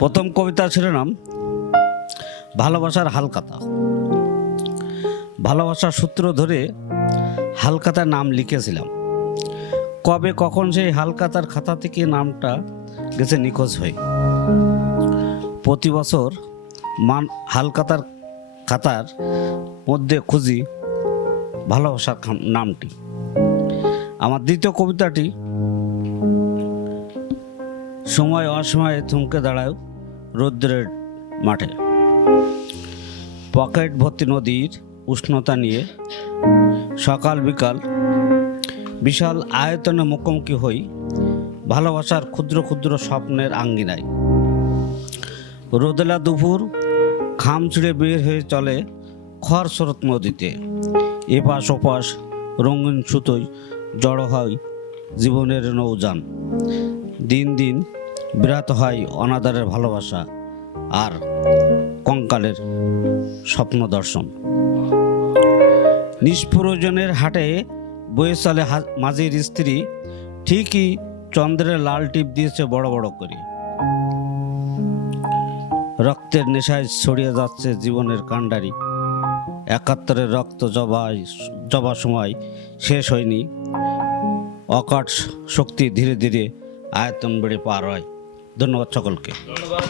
প্রথম কবিতা শিরোনাম ভালোবাসার হালখাতা। ভালোবাসার সূত্র ধরে হালখাতার নাম লিখেছিলাম। কবে কখন সেই হালখাতার খাতা থেকে নামটা গেছে নিখোঁজ হয়ে। প্রতি বছর হালখাতার খাতার মধ্যে খুঁজি ভালোবাসার নামটি। আমার দ্বিতীয় কবিতাটি সময় অসময়ে থমকে দাঁড়ায় রৌদ্রের মাঠে। পকেট ভর্তি নদীর উষ্ণতা নিয়ে সকাল বিকাল বিশাল আয়তনে মুখোমুখি হই ভালোবাসার ক্ষুদ্র ক্ষুদ্র স্বপ্নের আঙ্গিনায়। রোদেলা দুপুর খাম ছিঁড়ে বের হয়ে চলে খর স্রোত নদীতে। এপাশ ওপাশ রঙিন সুতোয় জড়ো হয় জীবনের নৌযান। দিন দিন বিরাত হয় অনাদারের ভালোবাসা আর কঙ্কালের স্বপ্ন দর্শন। নিষ্প্রয়োজনের হাটে বয়ে চলে মাঝির স্ত্রী, ঠিকই চন্দ্রের লাল টিপ দিয়েছে বড় বড় করে। রক্তের নেশায় ছড়িয়ে যাচ্ছে জীবনের কাণ্ডারি। ৭১-এর রক্ত জবা সময় শেষ হয়নি। অকাট শক্তি ধীরে ধীরে আয়তন বেড়ে পার হয়। ধন্যবাদ সকলকে। ধন্যবাদ।